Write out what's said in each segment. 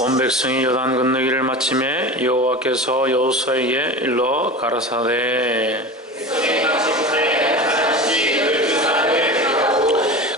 온 백성이 요단 건너기를 마침에 여호와께서 여호수아에게 일러 가라사대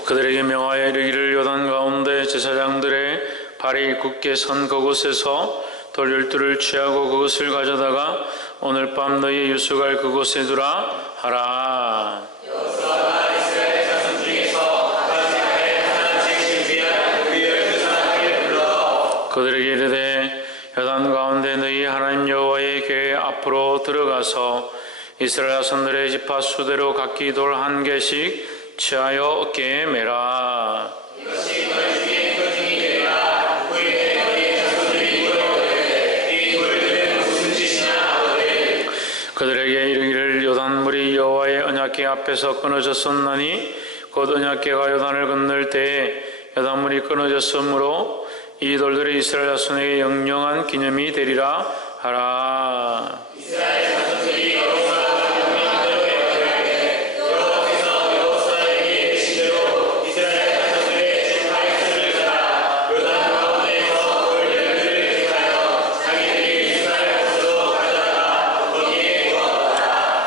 그들에게 명하여 이르기를 요단 가운데 제사장들의 발이 굳게 선 그곳에서 돌 12를 취하고 그것을 가져다가 오늘 밤 너희의 유숙할 그곳에 두라 하라. 여호수아가 이스라엘 자손 중에서 각 지파에 하나씩 준비한 그 12사람에게 불러 그들에게 이르되 요단 가운데 너희 하나님 여호와의 궤 앞으로 들어가서 이스라엘 자손들의 지파 수대로 각기 돌 1개씩 취하여 어깨에 매라. 이것이 너희 중에 표징이 되리라. 후에 너희 자손들이 물어보되 이 돌들은 무슨 짓이냐 하거든. 그들에게 이르기를 요단물이 여호와의 언약궤 앞에서 끊어졌었나니 곧 언약궤가 요단을 건널 때에 요단물이 끊어졌으므로 이 돌들이 이스라엘 자손에게 영영한 기념이 되리라 하라. 이스라엘 자손들이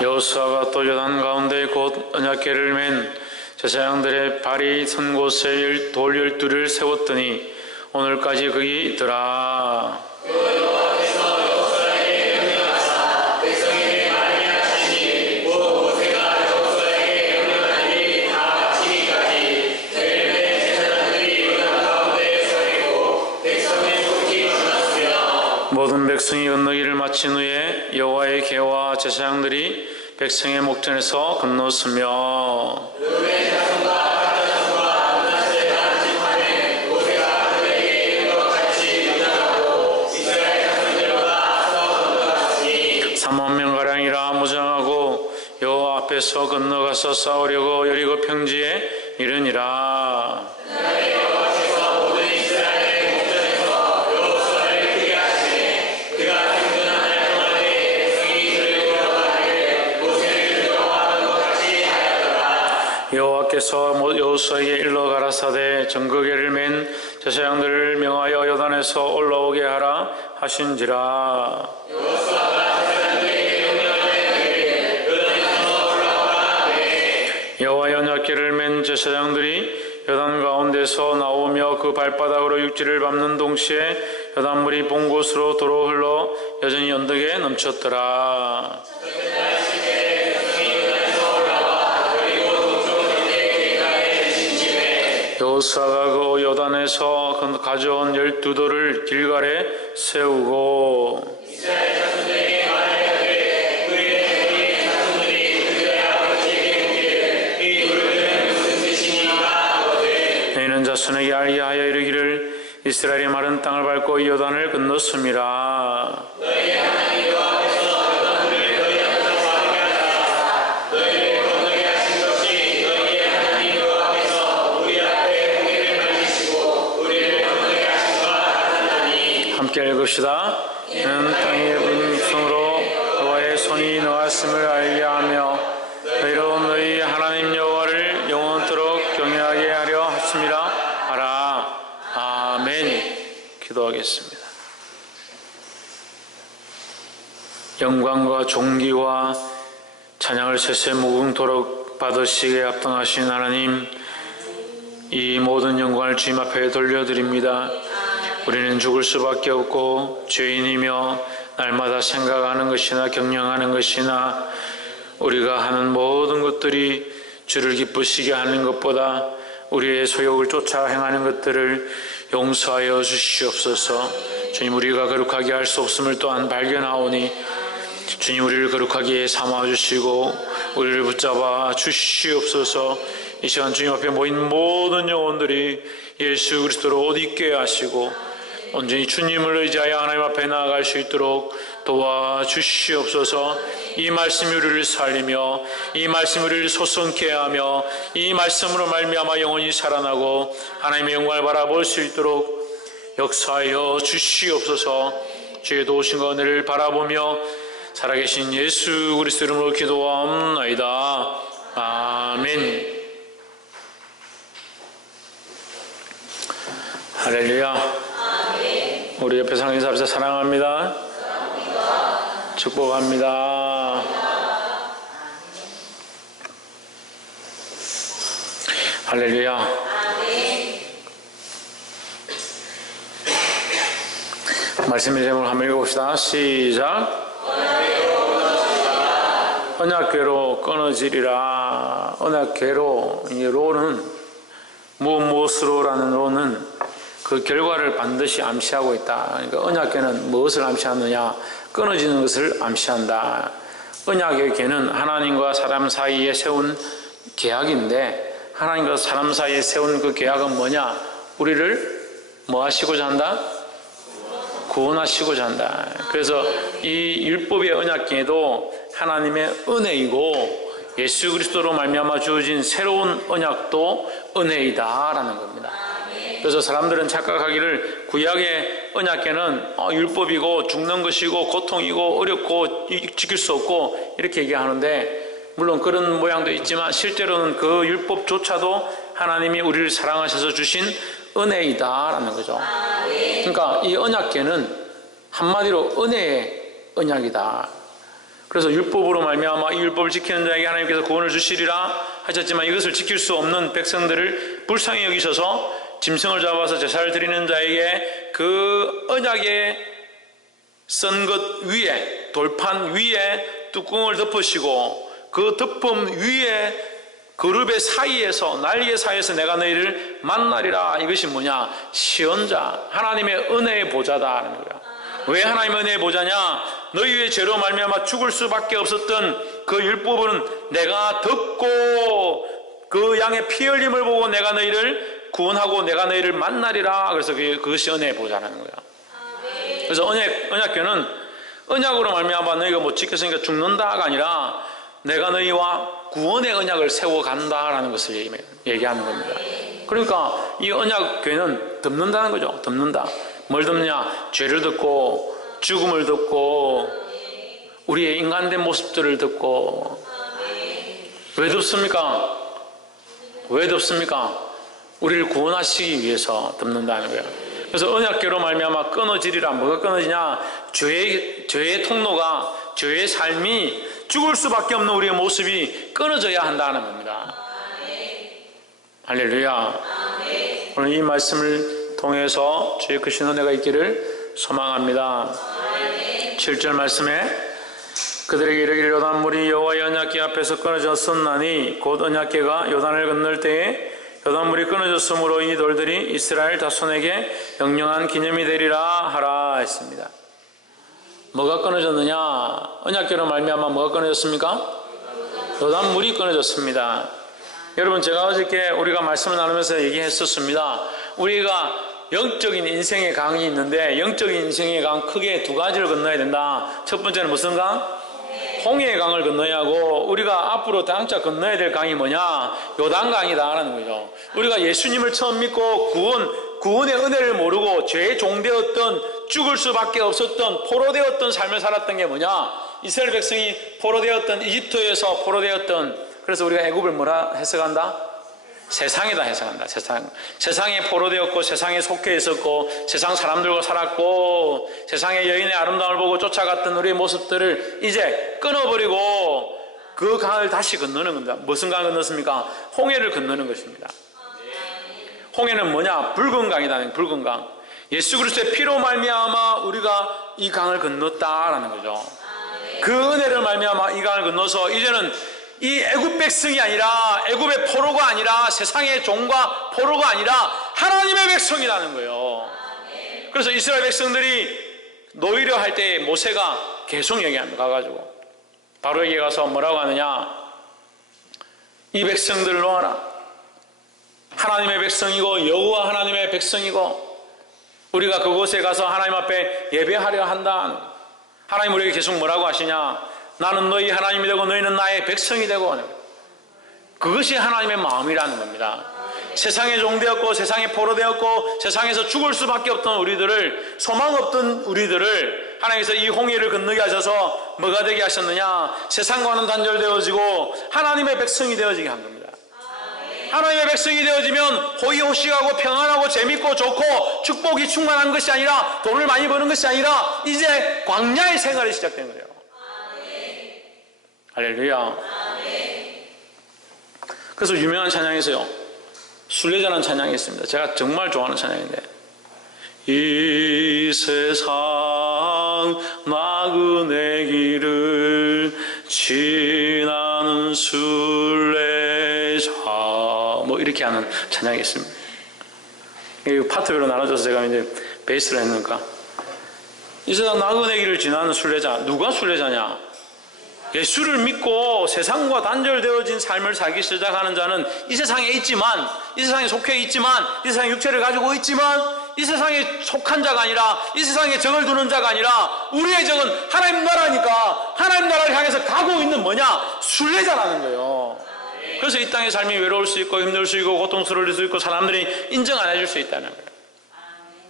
여호수아가 또 요단 가운데 곧 언약궤를 맨 제사장들의 발이 선 곳에 돌 12를 세웠더니 오늘까지 거기 있더라. 여호와께서 여호수아에게 명령하사 백성에게 말미암으시니 곧 모세가 여호수아에게 명령하니 다 마치기까지 제일 맨 제사장들이 요단 가운데 서 있고 백성이 속히 건넜으며 모든 백성이 건너기를 마친 후에 여호와의 궤와 제사장들이 백성의 목전에서 건넜으며 르벤 자손과 갓 자손과 므낫세 한 지파는 모세가 그들에게 이른 것 같이 무장하고 이스라엘 자손들보다 앞서 건너갔으니 30,000명가량이라 무장하고 여호와 앞에서 건너가서 싸우려고 여리고 평지에 이르니라. 여호와께서 여호수아에게 일러 가라사대 정거궤를 맨 제사장들을 명하여 요단에서 올라오게 하라 하신지라. 여호수아가 제사장들에게 명령을 내리되 요단에서 올라오라 하되 여호와의 언약궤를 맨 제사장들이 요단 가운데서 나오며 그 발바닥으로 육지를 밟는 동시에 요단물이 본 곳으로 도로 흘러 여전히 언덕에 넘쳤더라. 여호수아가 그 요단에서 가져온 12돌을 길갈에 세우고 이스라엘 자손들에게 말하되 우리의 자손들이 그들의 아버지에게 묻기를 이 돌들은 무슨 뜻이니까 하거든. 너희는 자손에게 알게 하여 이르기를 이스라엘이 마른 땅을 밟고 요단을 건넜음이라. 너희 하나님 여호와께서 요단물을 너희 앞에서 가게 하사 너희를 건너게 하신 것이 너희의 하나님 여호와께서 우리 앞에 고개를 말리시고 우리를 건너게 하신 것 같았나니. 함께 읽읍시다. 이는 땅의 분성으로 여호와의 손이 놓았음을 알게 하며 너희로 너희 하나님 여호와를 영원토록 경외하게 하려 하심이라 하라. 아멘. 기도하겠습니다. 영광과 존귀와 찬양을 세세무궁토록 받으시기에 합당하신 하나님, 이 모든 영광을 주님 앞에 돌려드립니다. 우리는 죽을 수밖에 없고 죄인이며 날마다 생각하는 것이나 경영하는 것이나 우리가 하는 모든 것들이 주를 기쁘시게 하는 것보다 우리의 소욕을 쫓아 행하는 것들을 용서하여 주시옵소서. 주님, 우리가 거룩하게 할 수 없음을 또한 발견하오니 주님, 우리를 거룩하게 삼아주시고 우리를 붙잡아 주시옵소서. 이 시간 주님 앞에 모인 모든 영혼들이 예수 그리스도로 옷 입게 하시고 온전히 주님을 의지하여 하나님 앞에 나아갈 수 있도록 도와주시옵소서. 이 말씀이 우리를 살리며 이 말씀이 우리를 소성케 하며 이 말씀으로 말미암아 영혼이 살아나고 하나님의 영광을 바라볼 수 있도록 역사하여 주시옵소서. 주의 도우심과 은혜를 바라보며 살아계신 예수 그리스도 이름으로 기도하옵나이다. 아멘. 할렐루야. 우리 옆에 사랑하는 인사 합시다. 사랑합니다. 축복합니다. 할렐루야. 말씀의 제목을 한번 읽어봅시다. 시작. 언약궤로 끊어지리라. 언약궤로, 이 로는 무엇으로라는 로는 그 결과를 반드시 암시하고 있다. 그러니까 언약궤는 무엇을 암시하느냐? 끊어지는 것을 암시한다. 언약의 궤는 하나님과 사람 사이에 세운 계약인데, 하나님과 사람 사이에 세운 그 계약은 뭐냐? 우리를 뭐 하시고자 한다? 구원하시고자 한다. 그래서 이 율법의 언약궤도 하나님의 은혜이고, 예수 그리스도로 말미암아 주어진 새로운 언약도 은혜이다라는 겁니다. 그래서 사람들은 착각하기를 구약의 언약궤는 율법이고 죽는 것이고 고통이고 어렵고 지킬 수 없고 이렇게 얘기하는데, 물론 그런 모양도 있지만 실제로는 그 율법조차도 하나님이 우리를 사랑하셔서 주신 은혜이다라는 거죠. 그러니까 이 언약궤는 한마디로 은혜의 언약이다. 그래서 율법으로 말미암아 이 율법을 지키는 자에게 하나님께서 구원을 주시리라 하셨지만, 이것을 지킬 수 없는 백성들을 불쌍히 여기셔서 짐승을 잡아서 제사를 드리는 자에게 그 언약에 쓴 것 위에, 돌판 위에 뚜껑을 덮으시고, 그 덮음 위에 그룹의 사이에서, 날개 사이에서 내가 너희를 만나리라. 이것이 뭐냐? 시언자, 하나님의 은혜의 보좌다라는 거야. 왜 하나님의 은혜의 보좌냐? 너희의 죄로 말미암아 죽을 수밖에 없었던 그 율법은 내가 듣고 그 양의 피 흘림을 보고 내가 너희를 구원하고 내가 너희를 만나리라. 그래서 그것이 은혜의 보좌라는 거야. 그래서 언약궤는 언약으로 말미암아 너희가 못 지켰으니까 죽는다가 아니라 내가 너희와 구원의 언약을 세워간다라는 것을 얘기하는 겁니다. 그러니까 이 언약궤는 덮는다는 거죠. 덮는다. 뭘 덮느냐? 죄를 덮고 죽음을 덮고 우리의 인간된 모습들을 덮고. 왜 덮습니까? 왜 덮습니까? 우리를 구원하시기 위해서 덮는다는 거예요. 그래서 언약궤로 말미암아 끊어지리라. 뭐가 끊어지냐? 죄의 통로가, 죄의 삶이, 죽을 수밖에 없는 우리의 모습이 끊어져야 한다는 겁니다. 할렐루야. 오늘 이 말씀을 통해서 주의 크신 은혜가 있기를 소망합니다. 7절 말씀에 그들에게 이르기를 요단물이 여호와의 언약궤 앞에서 끊어졌었나니 곧 언약궤가 요단을 건널 때에 요단물이 끊어졌으므로 이 돌들이 이스라엘 자손에게 영영한 기념이 되리라 하라 했습니다. 뭐가 끊어졌느냐? 언약궤로 말미암아 뭐가 끊어졌습니까? 요단물이 끊어졌습니다. 여러분, 제가 어저께 우리가 말씀을 나누면서 얘기했었습니다. 우리가 영적인 인생의 강이 있는데, 영적인 인생의 강 크게 두 가지를 건너야 된다. 첫 번째는 무슨 강? 홍해의 강을 건너야 하고, 우리가 앞으로 당장 건너야 될 강이 뭐냐? 요단강이다 라는 거죠. 우리가 예수님을 처음 믿고 구원의 은혜를 모르고 죄의 종되었던, 죽을 수밖에 없었던, 포로되었던 삶을 살았던 게 뭐냐? 이스라엘 백성이 포로되었던, 이집트에서 포로되었던, 그래서 우리가 애굽을 뭐라 해석한다? 세상이다 해석한다. 세상에 포로되었고, 세상에 속해 있었고, 세상 사람들과 살았고, 세상의 여인의 아름다움을 보고 쫓아갔던 우리의 모습들을 이제 끊어버리고 그 강을 다시 건너는 겁니다. 무슨 강을 건넜습니까? 홍해를 건너는 것입니다. 홍해는 뭐냐? 붉은 강이다. 붉은 강. 예수 그리스도의 피로 말미암아 우리가 이 강을 건넜다라는 거죠. 그 은혜를 말미암아 이 강을 건너서 이제는 이 애굽 백성이 아니라, 애굽의 포로가 아니라, 세상의 종과 포로가 아니라 하나님의 백성이라는 거예요. 그래서 이스라엘 백성들이 노이려 할 때 모세가 계속 얘기합니다. 가가지고 바로에게 가서 뭐라고 하느냐? 이 백성들을 놓아라. 하나님의 백성이고 여호와 하나님의 백성이고 우리가 그곳에 가서 하나님 앞에 예배하려 한다. 하나님 우리에게 계속 뭐라고 하시냐? 나는 너희 하나님이 되고 너희는 나의 백성이 되고. 그것이 하나님의 마음이라는 겁니다. 세상에 종되었고 세상에 포로되었고 세상에서 죽을 수밖에 없던 우리들을, 소망 없던 우리들을 하나님께서 이 홍해를 건너게 하셔서 뭐가 되게 하셨느냐? 세상과는 단절되어지고 하나님의 백성이 되어지게 한 겁니다. 하나님의 백성이 되어지면 호의호식하고 평안하고 재밌고 좋고 축복이 충만한 것이 아니라 돈을 많이 버는 것이 아니라 이제 광야의 생활이 시작된 거예요. 할렐루야. 그래서 유명한 찬양이 있어요. 순례자라는 찬양이 있습니다. 제가 정말 좋아하는 찬양인데, 이 세상 나그네 길을 지나는 순례자, 뭐 이렇게 하는 찬양이 있습니다. 이 파트별로 나눠줘서 제가 이제 베이스를 했는가. 이 세상 나그네 길을 지나는 순례자, 누가 순례자냐? 예수를 믿고 세상과 단절되어진 삶을 살기 시작하는 자는 이 세상에 있지만, 이 세상에 속해 있지만, 이 세상에 육체를 가지고 있지만, 이 세상에 속한 자가 아니라, 이 세상에 정을 두는 자가 아니라 우리의 정은 하나님 나라니까 하나님 나라를 향해서 가고 있는 뭐냐? 순례자라는 거예요. 그래서 이 땅의 삶이 외로울 수 있고 힘들 수 있고 고통스러울 수 있고 사람들이 인정 안 해줄 수 있다는 거예요.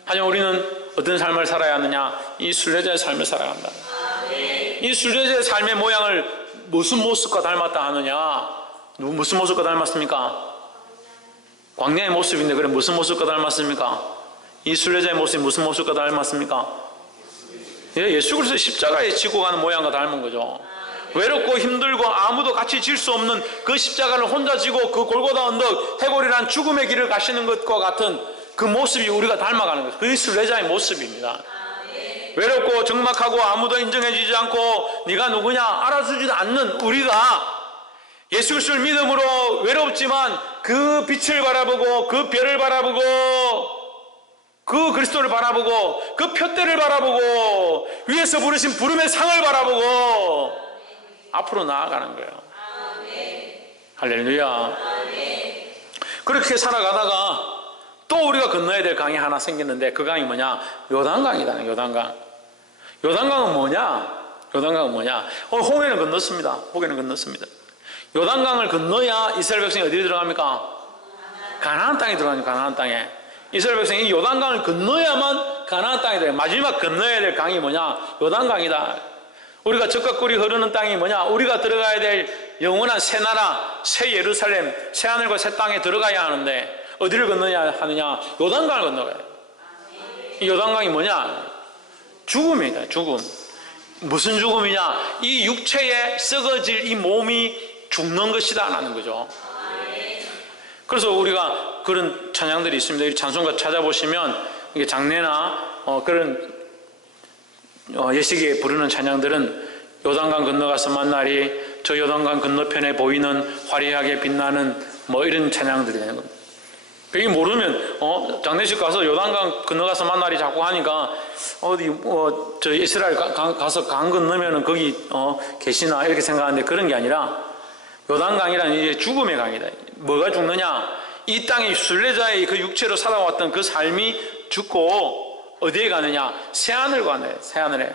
하지만 우리는 어떤 삶을 살아야 하느냐? 이 순례자의 삶을 살아야 한다. 이 순례자의 삶의 모양을 무슨 모습과 닮았다 하느냐? 무슨 모습과 닮았습니까? 광야의 모습인데 그래 무슨 모습과 닮았습니까? 이 순례자의 모습이 무슨 모습과 닮았습니까? 예수 그리스도의 십자가에 지고 가는 모양과 닮은 거죠. 외롭고 힘들고 아무도 같이 질 수 없는 그 십자가를 혼자 지고 그 골고다 언덕 해골이란 죽음의 길을 가시는 것과 같은 그 모습이 우리가 닮아가는 거죠. 그게 순례자의 모습입니다. 외롭고 적막하고 아무도 인정해주지 않고 네가 누구냐 알아주지도 않는 우리가 예수 그리스도를 믿음으로 외롭지만 그 빛을 바라보고 그 별을 바라보고 그 그리스도를 바라보고 그 표대를 바라보고 위에서 부르신 부름의 상을 바라보고 앞으로 나아가는 거예요. 할렐루야. 그렇게 살아가다가 또 우리가 건너야 될 강이 하나 생겼는데 그 강이 뭐냐? 요단강이다. 요단강. 요단강은 뭐냐? 요단강은 뭐냐? 홍해는 건넜습니다. 홍해는 건넜습니다. 요단강을 건너야 이스라엘 백성이 어디에 들어갑니까? 가나안 땅에 들어갑니다. 가나안 땅에. 이스라엘 백성이 요단강을 건너야만 가나안 땅에 들어가요. 마지막 건너야 될 강이 뭐냐? 요단강이다. 우리가 적과 꿀이 흐르는 땅이 뭐냐? 우리가 들어가야 될 영원한 새 나라, 새 예루살렘, 새 하늘과 새 땅에 들어가야 하는데 어디를 건너야 하느냐? 요단강을 건너가야 돼요. 이 요단강이 뭐냐? 죽음이다. 죽음. 무슨 죽음이냐? 이 육체에 썩어질 이 몸이 죽는 것이다 라는 거죠. 그래서 우리가 그런 찬양들이 있습니다. 이 찬송가 찾아보시면 이게 장례나 그런 예식에 부르는 찬양들은 요단강 건너가서 만나리, 저 요단강 건너편에 보이는 화려하게 빛나는 뭐 이런 찬양들이 되는 겁니다. 이게 모르면 장례식 가서 요단강 건너가서 만나리 자꾸 하니까 어디 저 이스라엘 가서 강 건너면은 거기 계시나 이렇게 생각하는데 그런 게 아니라 요단강이라는 이게 죽음의 강이다. 뭐가 죽느냐? 이 땅의 순례자의 그 육체로 살아왔던 그 삶이 죽고 어디에 가느냐? 새하늘 가네. 새하늘에.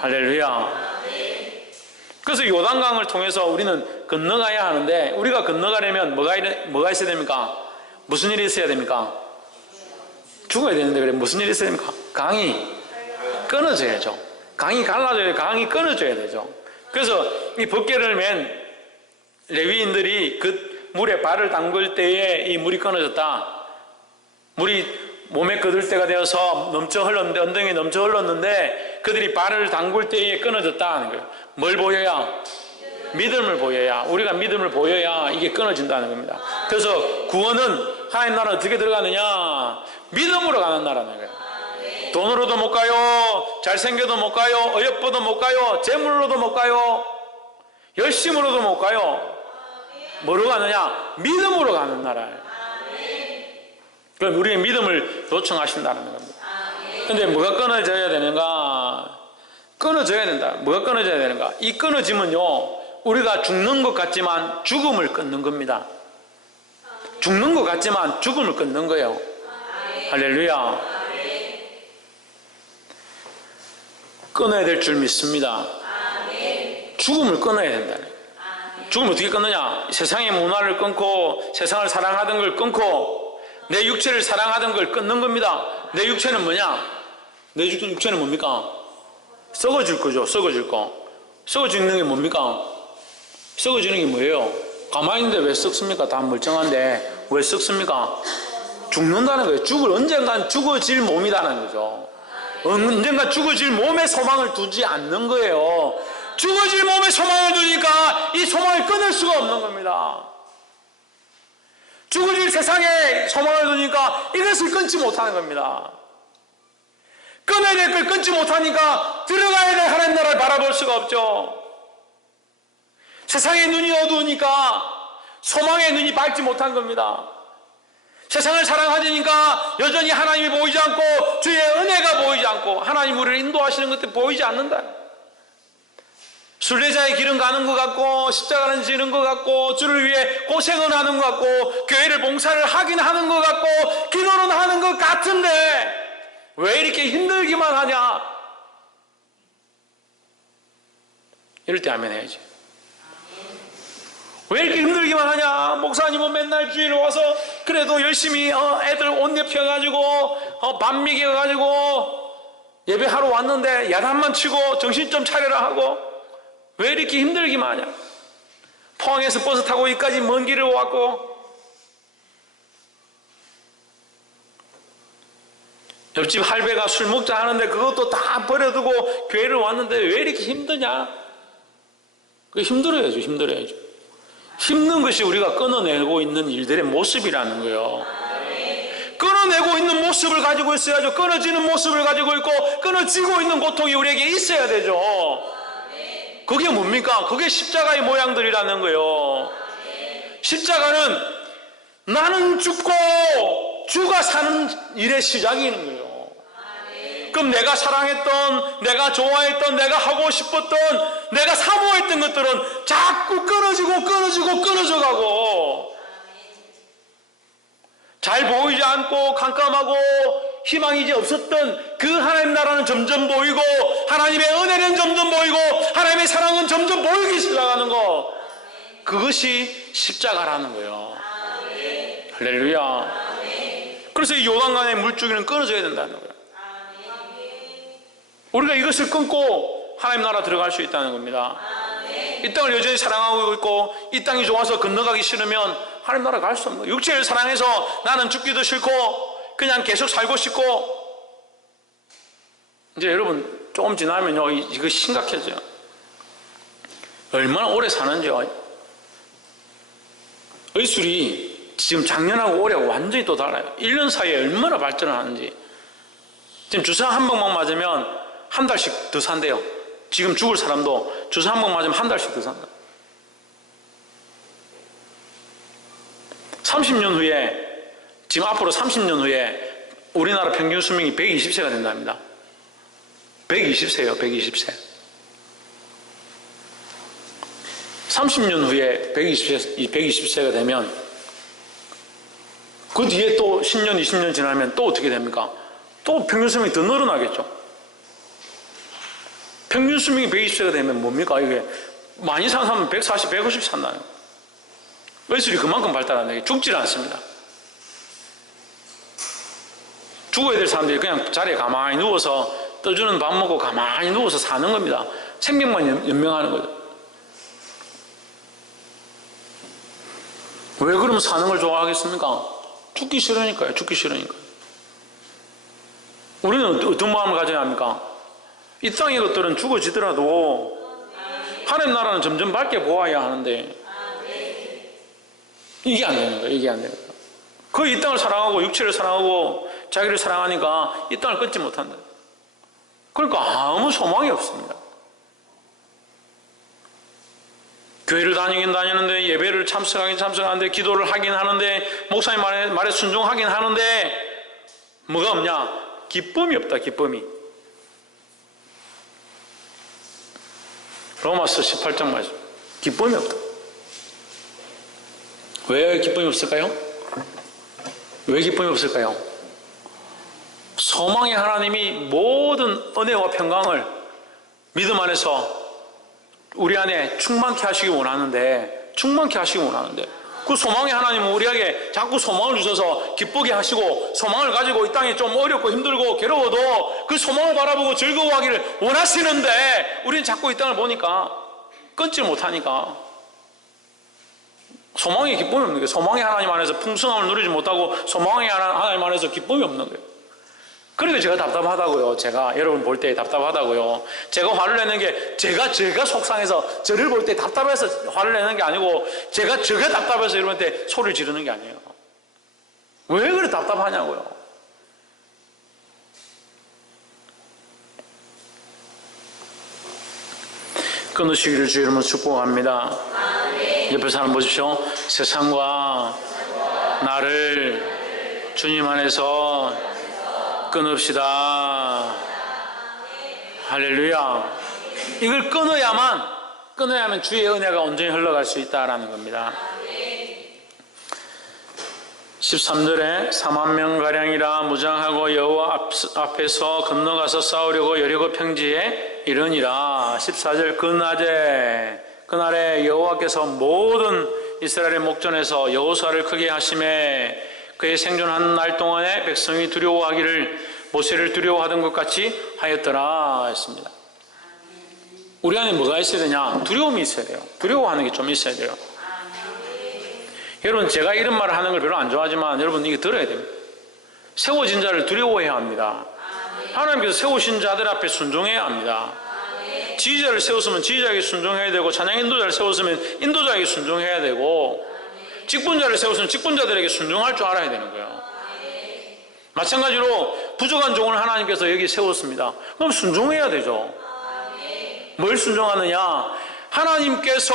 할렐루야. 그래서 요단강을 통해서 우리는 건너가야 하는데 우리가 건너가려면 뭐가 있어야 됩니까? 무슨 일이 있어야 됩니까? 죽어야 되는데 그래 무슨 일이 있어야 됩니까? 강이 끊어져야죠. 강이 갈라져야 강이 끊어져야 되죠. 그래서 이 법궤를 맨 레위인들이 그 물에 발을 담글 때에 이 물이 끊어졌다. 물이 몸에 거들 때가 되어서 넘쳐 흘렀는데 엉덩이에 넘쳐 흘렀는데 그들이 발을 담글 때에 끊어졌다 하는 거예요. 뭘 보여야? 믿음을 보여야. 우리가 믿음을 보여야 이게 끊어진다는 겁니다. 그래서 구원은 하나님 나라는 어떻게 들어가느냐? 믿음으로 가는 나라는 거예요. 돈으로도 못 가요. 잘생겨도 못 가요. 어여뻐도 못 가요. 재물로도 못 가요. 열심으로도 못 가요. 뭐로 가느냐? 믿음으로 가는 나라예요. 그럼 우리의 믿음을 요청하신다는 겁니다. 그런데 뭐가 끊어져야 되는가? 끊어져야 된다. 뭐가 끊어져야 되는가? 이 끊어지면요 우리가 죽는 것 같지만 죽음을 끊는 겁니다. 죽는 것 같지만 죽음을 끊는 거예요. 할렐루야. 끊어야 될 줄 믿습니다. 죽음을 끊어야 된다. 죽음을 어떻게 끊느냐? 세상의 문화를 끊고 세상을 사랑하던 걸 끊고 내 육체를 사랑하던 걸 끊는 겁니다. 내 육체는 뭐냐? 내 육체는 뭡니까? 썩어질 거죠. 썩어질 거. 썩어지는 게 뭡니까? 썩어지는 게 뭐예요? 가만히 있는데 왜 썩습니까? 다 멀쩡한데 왜 썩습니까? 죽는다는 거예요. 언젠간 죽어질 몸이라는 거죠. 언젠가 죽어질 몸에 소망을 두지 않는 거예요. 죽어질 몸에 소망을 두니까 이 소망을 끊을 수가 없는 겁니다. 죽어질 세상에 소망을 두니까 이것을 끊지 못하는 겁니다. 끊어야 될 걸 끊지 못하니까 들어가야 될 하나님 나라를 바라볼 수가 없죠. 세상의 눈이 어두우니까 소망의 눈이 밝지 못한 겁니다. 세상을 사랑하니까 여전히 하나님이 보이지 않고 주의 은혜가 보이지 않고 하나님 우리를 인도하시는 것들이 보이지 않는다. 순례자의 길은 가는 것 같고 십자가는 지는 것 같고 주를 위해 고생은 하는 것 같고 교회를 봉사를 하긴 하는 것 같고 기도는 하는 것 같은데 왜 이렇게 힘들기만 하냐? 이럴 때 아멘 해야지. 왜 이렇게 힘들기만 하냐? 목사님은 맨날 주일에 와서 그래도 열심히 애들 옷 입혀가지고 밥 먹여가지고 예배하러 왔는데 야단만 치고 정신 좀 차려라 하고 왜 이렇게 힘들기만 하냐? 포항에서 버스 타고 여기까지 먼 길을 왔고 옆집 할배가 술 먹자 하는데 그것도 다 버려두고 교회를 왔는데 왜 이렇게 힘드냐? 힘들어야죠. 힘든 것이 우리가 끊어내고 있는 일들의 모습이라는 거예요. 끊어내고 있는 모습을 가지고 있어야죠. 끊어지는 모습을 가지고 있고 끊어지고 있는 고통이 우리에게 있어야 되죠. 그게 뭡니까? 그게 십자가의 모양들이라는 거예요. 십자가는 나는 죽고 주가 사는 일의 시작이는 거예요. 그럼 내가 사랑했던, 내가 좋아했던, 내가 하고 싶었던, 내가 사모했던 것들은 자꾸 끊어져 가고 잘 보이지 않고 깜깜하고 희망이 이제 없었던 그 하나님 나라는 점점 보이고 하나님의 은혜는 점점 보이고 하나님의 사랑은 점점 보이기 시작하는 거, 그것이 십자가라는 거예요. 할렐루야. 그래서 이 요단강의 물줄기는 끊어져야 된다는 거예요. 우리가 이것을 끊고 하나님 나라 들어갈 수 있다는 겁니다. 이 땅을 여전히 사랑하고 있고 이 땅이 좋아서 건너가기 싫으면 하나님 나라 갈 수 없는 거예요. 육체를 사랑해서 나는 죽기도 싫고 그냥 계속 살고 싶고, 이제 여러분 조금 지나면요 이거 심각해져요. 얼마나 오래 사는지요. 의술이 지금 작년하고 올해하고 완전히 또 달라요. 1년 사이에 얼마나 발전을 하는지. 지금 주사 한 방만 맞으면 한 달씩 더 산대요. 지금 죽을 사람도 주사 한 번 맞으면 한 달씩 더 산다. 30년 후에, 지금 앞으로 30년 후에 우리나라 평균 수명이 120세가 된답니다. 120세예요. 120세. 30년 후에 120세가 되면 그 뒤에 또 10년, 20년 지나면 또 어떻게 됩니까? 또 평균 수명이 더 늘어나겠죠. 평균 수명이 120세가 되면 뭡니까? 이게 많이 사는 사람은 140, 150 산다요. 의술이 그만큼 발달한다. 죽질 않습니다. 죽어야 될 사람들이 그냥 자리에 가만히 누워서 떠주는 밥 먹고 가만히 누워서 사는 겁니다. 생명만 연명하는 거죠. 왜 그러면 사는 걸 좋아하겠습니까? 죽기 싫으니까요. 죽기 싫으니까. 우리는 어떤 마음을 가져야 합니까? 이 땅의 것들은 죽어지더라도 하나님 나라는 점점 밝게 보아야 하는데 이게 안 되는 거예요. 이게 안 되는 거예요. 그 이 땅을 사랑하고 육체를 사랑하고 자기를 사랑하니까 이 땅을 끊지 못한다. 그러니까 아무 소망이 없습니다. 교회를 다니긴 다니는데 예배를 참석하긴 참석하는데 기도를 하긴 하는데 목사님 말에 순종하긴 하는데 뭐가 없냐? 기쁨이 없다. 기쁨이. 로마서 18장 말씀. 기쁨이 없다. 왜 기쁨이 없을까요? 왜 기쁨이 없을까요? 소망의 하나님이 모든 은혜와 평강을 믿음 안에서 우리 안에 충만케 하시기 원하는데 그 소망의 하나님은 우리에게 자꾸 소망을 주셔서 기쁘게 하시고 소망을 가지고 이 땅에 좀 어렵고 힘들고 괴로워도 그 소망을 바라보고 즐거워하기를 원하시는데 우리는 자꾸 이 땅을 보니까 끊지 못하니까 소망의 기쁨이 없는 거예요. 소망의 하나님 안에서 풍성함을 누리지 못하고 소망의 하나님 안에서 기쁨이 없는 거예요. 그러니까 제가 답답하다고요. 제가 여러분 볼 때 답답하다고요. 제가 화를 내는 게 제가 속상해서 저를 볼 때 답답해서 화를 내는 게 아니고 제가 답답해서 여러분한테 소리를 지르는 게 아니에요. 왜 그래 답답하냐고요. 끊으시기를 주의 이름으로 축복합니다. 옆에 사람 보십시오. 세상과 나를 주님 안에서 끊읍시다. 할렐루야. 이걸 끊어야만 주의 은혜가 온전히 흘러갈 수 있다라는 겁니다. 13절에 4만 명가량이라 무장하고 여호와 앞에서 건너가서 싸우려고 여리고 평지에 이르니라. 14절 그날에 여호와께서 모든 이스라엘의 목전에서 여호수아를 크게 하심에 그의 생존한 날 동안에 백성이 두려워하기를 모세를 두려워하던 것 같이 하였더라 했습니다. 우리 안에 뭐가 있어야 되냐? 두려움이 있어야 돼요. 두려워하는 게 좀 있어야 돼요. 여러분, 제가 이런 말을 하는 걸 별로 안 좋아하지만 여러분 이게 들어야 됩니다. 세워진 자를 두려워해야 합니다. 하나님께서 세우신 자들 앞에 순종해야 합니다. 지휘자를 세웠으면 지휘자에게 순종해야 되고, 찬양 인도자를 세웠으면 인도자에게 순종해야 되고, 직분자를 세웠으면 직분자들에게 순종할 줄 알아야 되는 거예요. 마찬가지로 부족한 종을 하나님께서 여기 세웠습니다. 그럼 순종해야 되죠. 뭘 순종하느냐? 하나님께서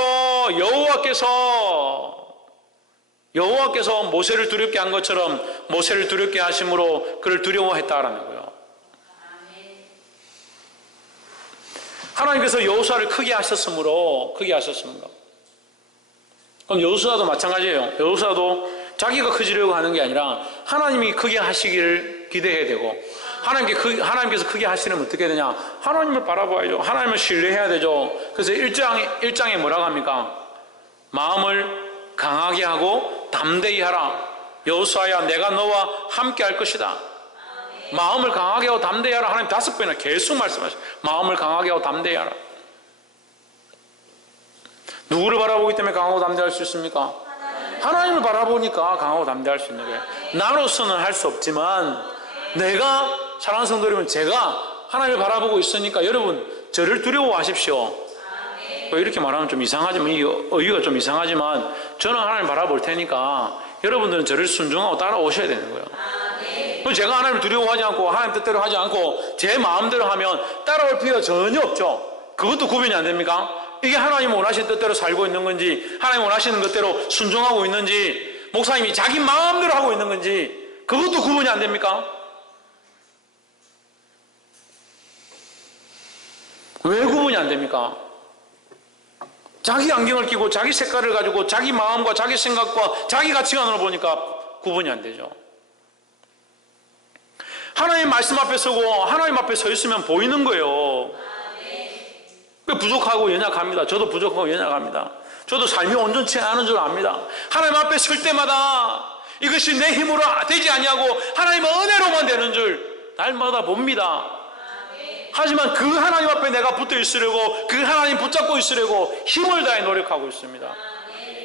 여호와께서 모세를 두렵게 한 것처럼 모세를 두렵게 하심으로 그를 두려워했다라는 거예요. 하나님께서 여호수아를 크게 하셨으므로. 그럼 여호수아도 마찬가지예요. 여호수아도 자기가 커지려고 하는 게 아니라 하나님이 크게 하시기를 기대해야 되고, 하나님께서 크게 하시려면 어떻게 되냐? 하나님을 바라봐야죠. 하나님을 신뢰해야 되죠. 그래서 1장에 뭐라고 합니까? 마음을 강하게 하고 담대히 하라. 여호수아야, 내가 너와 함께 할 것이다. 마음을 강하게 하고 담대히 하라. 하나님 5번이나 계속 말씀하셔요. 마음을 강하게 하고 담대히 하라. 누구를 바라보기 때문에 강하고 담대할 수 있습니까? 하나님을 바라보니까 강하고 담대할 수 있는 거예요. 나로서는 할 수 없지만 내가, 사랑하는 성도 여러분, 제가 하나님을 바라보고 있으니까 여러분 저를 두려워하십시오. 이렇게 말하면 좀 이상하지만, 이 의의가 좀 이상하지만 저는 하나님을 바라볼 테니까 여러분들은 저를 순종하고 따라오셔야 되는 거예요. 제가 하나님을 두려워하지 않고 하나님 뜻대로 하지 않고 제 마음대로 하면 따라올 필요가 전혀 없죠. 그것도 구분이 안 됩니까? 이게 하나님 원하시는 뜻대로 살고 있는 건지, 하나님 원하시는 것대로 순종하고 있는지, 목사님이 자기 마음대로 하고 있는 건지, 그것도 구분이 안 됩니까? 왜 구분이 안 됩니까? 자기 안경을 끼고 자기 색깔을 가지고 자기 마음과 자기 생각과 자기 가치관으로 보니까 구분이 안 되죠. 하나님 말씀 앞에 서고 하나님 앞에 서 있으면 보이는 거예요. 부족하고 연약합니다. 저도 부족하고 연약합니다. 저도 삶이 온전치 않은 줄 압니다. 하나님 앞에 설 때마다 이것이 내 힘으로 되지 아니하고 하나님의 은혜로만 되는 줄 날마다 봅니다. 하지만 그 하나님 앞에 내가 붙어 있으려고, 그 하나님 붙잡고 있으려고 힘을 다해 노력하고 있습니다.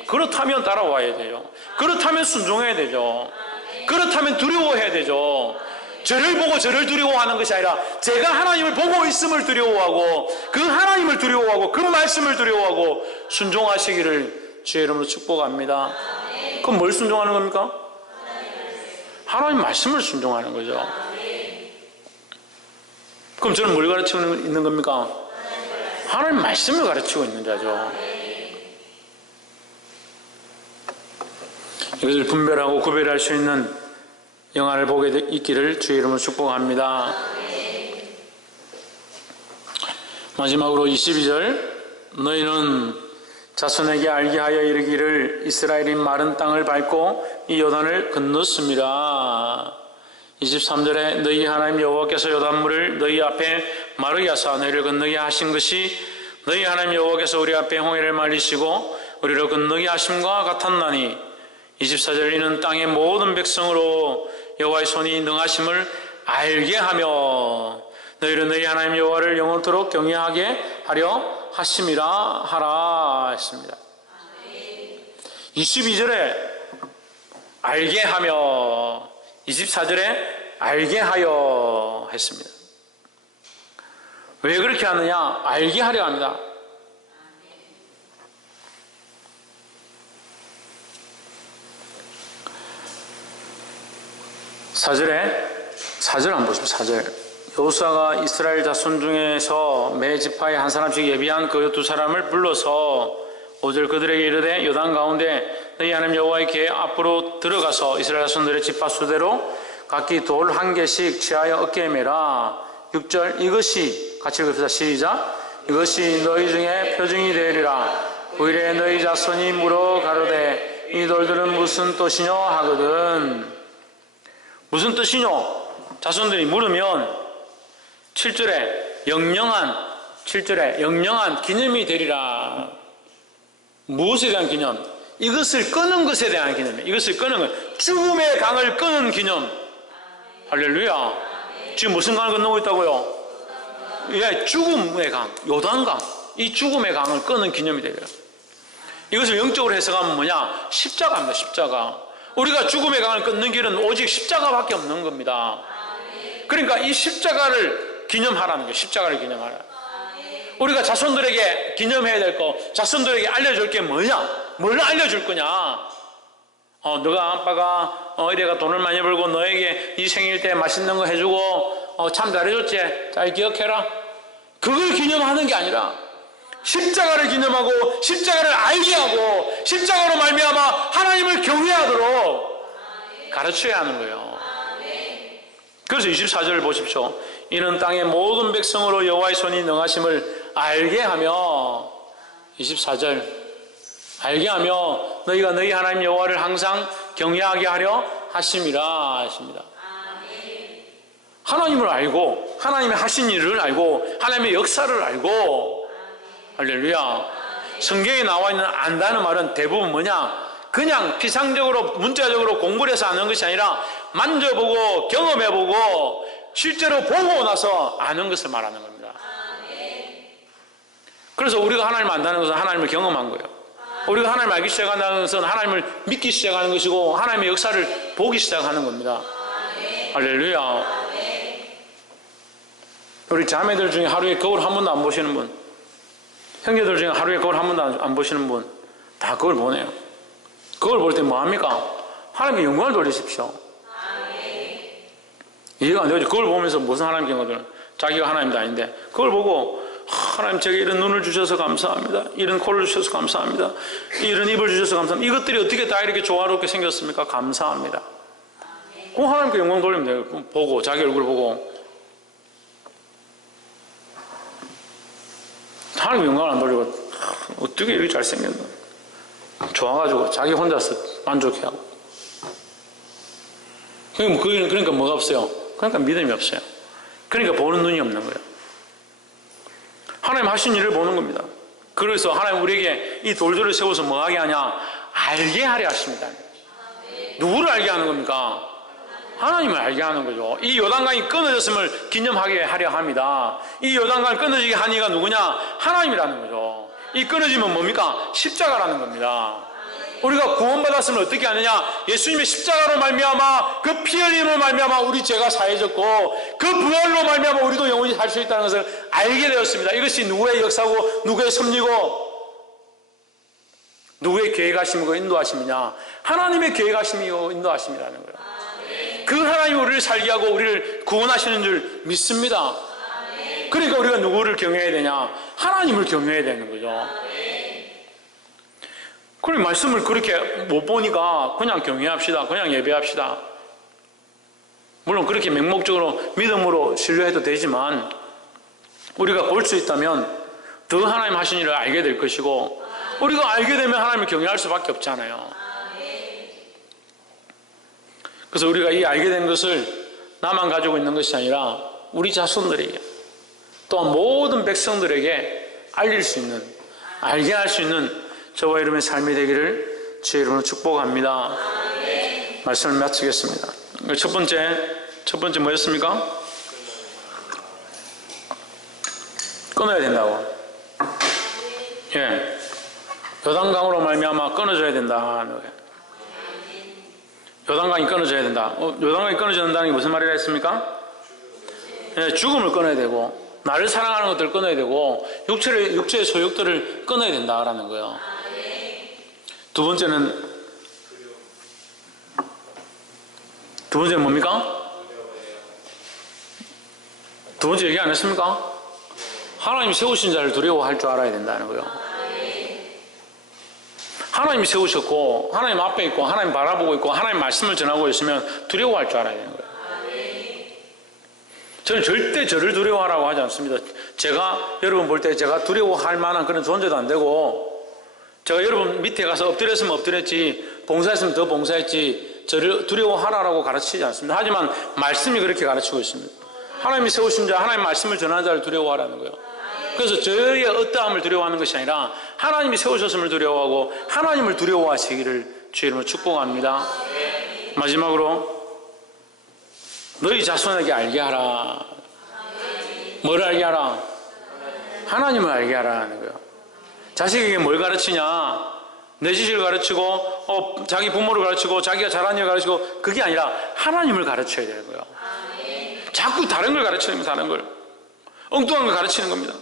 그렇다면 따라와야 돼요. 그렇다면 순종해야 되죠. 그렇다면 두려워해야 되죠. 저를 보고 저를 두려워하는 것이 아니라 제가 하나님을 보고 있음을 두려워하고, 그 하나님을 두려워하고, 그 말씀을 두려워하고 순종하시기를 주의 이름으로 축복합니다. 그럼 뭘 순종하는 겁니까? 하나님 말씀을 순종하는 거죠. 그럼 저는 뭘 가르치고 있는 겁니까? 하나님 말씀을 가르치고 있는 자죠. 이것을 분별하고 구별할 수 있는 영안을 보게 있기를 주의 이름으로 축복합니다. 마지막으로 22절, 너희는 자손에게 알게 하여 이르기를 이스라엘이 마른 땅을 밟고 이 요단을 건넜습니다. 23절에 너희 하나님 여호와께서 요단물을 너희 앞에 마르게 하사 너희를 건너게 하신 것이 너희 하나님 여호와께서 우리 앞에 홍해를 말리시고 우리를 건너게 하심과 같았나니, 24절, 이는 땅의 모든 백성으로 여호와의 손이 능하심을 알게 하며 너희는 너희 하나님 여호와를 영원토록 경외하게 하려 하심이라 하라 했습니다. 22절에 알게 하며 24절에 알게 하여 했습니다. 왜 그렇게 하느냐? 알게 하려 합니다. 사절 한번 보십시오. 4절. 여호수아가 이스라엘 자손 중에서 매 지파에 한 사람씩 예비한 그 두 사람을 불러서 5절 그들에게 이르되 요단 가운데 너희 하나님 여호와의 궤 앞으로 들어가서 이스라엘 자손들의 지파 수대로 각기 돌 한 개씩 취하여 어깨에 매라. 6절 이것이 같이 읽읍시다. 시작. 이것이 너희 중에 표징이 되리라. 후일에 너희 자손이 물어 가로되 이 돌들은 무슨 뜻이뇨 하거든. 무슨 뜻이뇨? 자손들이 물으면 7절에 영영한 기념이 되리라. 무엇에 대한 기념? 이것을 끄는 것에 대한 기념이에요. 이것을 끄는 것. 죽음의 강을 끄는 기념. 할렐루야. 지금 무슨 강을 건너고 있다고요? 예, 죽음의 강, 요단강. 이 죽음의 강을 끄는 기념이 되리라. 이것을 영적으로 해석하면 뭐냐? 십자가입니다. 십자가. 우리가 죽음의 강을 끊는 길은 오직 십자가밖에 없는 겁니다. 그러니까 이 십자가를 기념하라는 거예요. 십자가를 기념하라. 우리가 자손들에게 기념해야 될 거, 자손들에게 알려줄 게 뭐냐? 뭘 알려줄 거냐? 너가 아빠가 이래가 돈을 많이 벌고 너에게 네 생일 때 맛있는 거 해주고 참 잘해줬지? 잘 기억해라. 그걸 기념하는 게 아니라 십자가를 기념하고 십자가를 알게 하고 십자가로 말미암아 하나님을 경외하도록 가르쳐야 하는 거예요. 그래서 24절을 보십시오. 이는 땅의 모든 백성으로 여호와의 손이 능하심을 알게 하며 24절 알게 하며 너희가 너희 하나님 여호와를 항상 경외하게 하려 하심이라 하십니다. 하나님을 알고 하나님의 하신 일을 알고 하나님의 역사를 알고 할렐루야. 성경에 나와 있는 안다는 말은 대부분 뭐냐? 그냥 피상적으로 문자적으로 공부를 해서 아는 것이 아니라 만져보고 경험해보고 실제로 보고 나서 아는 것을 말하는 겁니다. 그래서 우리가 하나님을 안다는 것은 하나님을 경험한 거예요. 우리가 하나님을 알기 시작한다는 것은 하나님을 믿기 시작하는 것이고 하나님의 역사를 보기 시작하는 겁니다. 할렐루야. 우리 자매들 중에 하루에 거울 한 번도 안 보시는 분, 형제들 중에 하루에 거울 한 번도 안 보시는 분, 다 그걸 보네요. 그걸 볼 때 뭐합니까? 하나님께 영광을 돌리십시오. 이해가 안 되죠. 그걸 보면서 무슨 하나님 경험들은 자기가 하나님도 아닌데 그걸 보고 하나님 제게 이런 눈을 주셔서 감사합니다. 이런 코를 주셔서 감사합니다. 이런 입을 주셔서 감사합니다. 이것들이 어떻게 다 이렇게 조화롭게 생겼습니까? 감사합니다. 그 하나님께 영광 돌리면 돼요. 보고 자기 얼굴 보고 하나님 영광을 안 돌리고 어떻게 이렇게 잘생겼나? 좋아가지고 자기 혼자서 만족해하고. 그러니까 뭐가 없어요? 그러니까 믿음이 없어요. 그러니까 보는 눈이 없는 거예요. 하나님 하신 일을 보는 겁니다. 그래서 하나님 우리에게 이 돌들을 세워서 뭐 하게 하냐? 알게 하려 하십니다. 누구를 알게 하는 겁니까? 하나님을 알게 하는 거죠. 이 요단강이 끊어졌음을 기념하게 하려 합니다. 이 요단강을 끊어지게 한 이가 누구냐? 하나님이라는 거죠. 이 끊어지면 뭡니까? 십자가라는 겁니다. 우리가 구원받았으면 어떻게 하느냐? 예수님의 십자가로 말미암아 그 피 흘림으로 말미암아 우리 죄가 사해졌고 그 부활로 말미암아 우리도 영원히 살 수 있다는 것을 알게 되었습니다. 이것이 누구의 역사고 누구의 섭리고 누구의 계획하심이고 인도하심이냐? 하나님의 계획하심이고 인도하심이라는 거예요. 그 하나님이 우리를 살게 하고 우리를 구원하시는 줄 믿습니다. 그러니까 우리가 누구를 경외해야 되냐? 하나님을 경외해야 되는 거죠. 그래 말씀을 그렇게 못 보니까 그냥 경외합시다. 그냥 예배합시다. 물론 그렇게 맹목적으로 믿음으로 신뢰해도 되지만 우리가 볼 수 있다면 더 하나님 하신 일을 알게 될 것이고 우리가 알게 되면 하나님을 경외할 수밖에 없잖아요. 그래서 우리가 이 알게 된 것을 나만 가지고 있는 것이 아니라 우리 자손들에게 또한 모든 백성들에게 알릴 수 있는 알게 할 수 있는 저와 여러분의 삶이 되기를 주의 이름으로 축복합니다. 말씀을 마치겠습니다. 첫 번째 뭐였습니까? 끊어야 된다고. 예. 요단강으로 말미암아 끊어져야 된다. 요단강이 끊어져야 된다. 요단강이 끊어진다는 게 무슨 말이라 했습니까? 네, 죽음을 끊어야 되고 나를 사랑하는 것들을 끊어야 되고 육체의 소욕들을 끊어야 된다라는 거예요. 두 번째는 뭡니까? 두 번째 얘기 안 했습니까? 하나님이 세우신 자를 두려워할 줄 알아야 된다는 거예요. 하나님이 세우셨고 하나님 앞에 있고 하나님 바라보고 있고 하나님 말씀을 전하고 있으면 두려워할 줄 알아야 되는 거예요. 저는 절대 저를 두려워하라고 하지 않습니다. 제가 여러분 볼 때 제가 두려워할 만한 그런 존재도 안 되고 제가 여러분 밑에 가서 엎드렸으면 엎드렸지 봉사했으면 더 봉사했지 저를 두려워하라고 가르치지 않습니다. 하지만 말씀이 그렇게 가르치고 있습니다. 하나님이 세우신 자 하나님 말씀을 전하는 자를 두려워하라는 거예요. 그래서 저의 어떠함을 두려워하는 것이 아니라 하나님이 세우셨음을 두려워하고 하나님을 두려워하시기를 주의 이름으로 축복합니다. 마지막으로 너희 자손에게 알게 하라. 뭘 알게 하라? 하나님을 알게 하라는 거예요. 자식에게 뭘 가르치냐? 내 지식을 가르치고 자기 부모를 가르치고 자기가 잘하는 일 가르치고 그게 아니라 하나님을 가르쳐야 되는 거예요. 자꾸 다른 걸 가르치는 거예요. 다른 걸 엉뚱한 걸 가르치는 겁니다.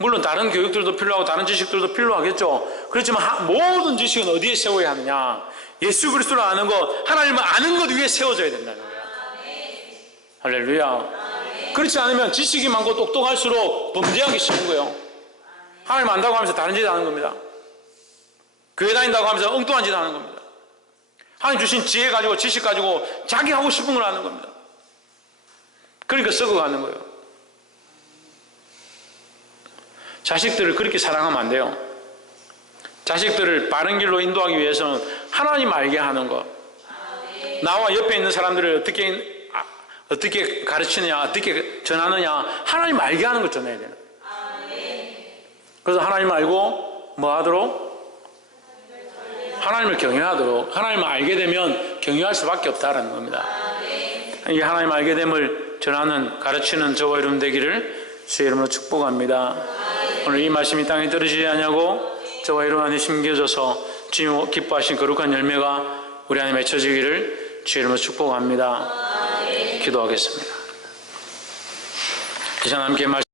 물론 다른 교육들도 필요하고 다른 지식들도 필요하겠죠. 그렇지만 모든 지식은 어디에 세워야 하느냐? 예수 그리스도를 아는 것, 하나님을 아는 것 위에 세워져야 된다는 거예요. 할렐루야. 그렇지 않으면 지식이 많고 똑똑할수록 범죄하기 쉬운 거예요. 하나님 안다고 하면서 다른 짓 하는 겁니다. 교회 다닌다고 하면서 엉뚱한 짓 하는 겁니다. 하나님 주신 지혜 가지고 지식 가지고 자기 하고 싶은 걸 하는 겁니다. 그러니까 썩어가는 거예요. 자식들을 그렇게 사랑하면 안 돼요. 자식들을 바른 길로 인도하기 위해서는 하나님 알게 하는 것, 나와 옆에 있는 사람들을 어떻게 가르치느냐, 어떻게 전하느냐, 하나님 알게 하는 걸 전해야 되는 거예요. 그래서 하나님 알고 뭐 하도록? 하나님을 경외하도록. 하나님을 알게 되면 경외할 수밖에 없다라는 겁니다. 이 하나님 알게 됨을 전하는 가르치는 저와 여러분 되기를 주의 이름으로 축복합니다. 오늘 이 말씀이 땅에 떨어지지 않냐고 저와 여러분 안에 심겨져서 주님 기뻐하신 거룩한 열매가 우리 안에 맺혀지기를 주의 이름으로 축복합니다. 기도하겠습니다. 이제 함께 말씀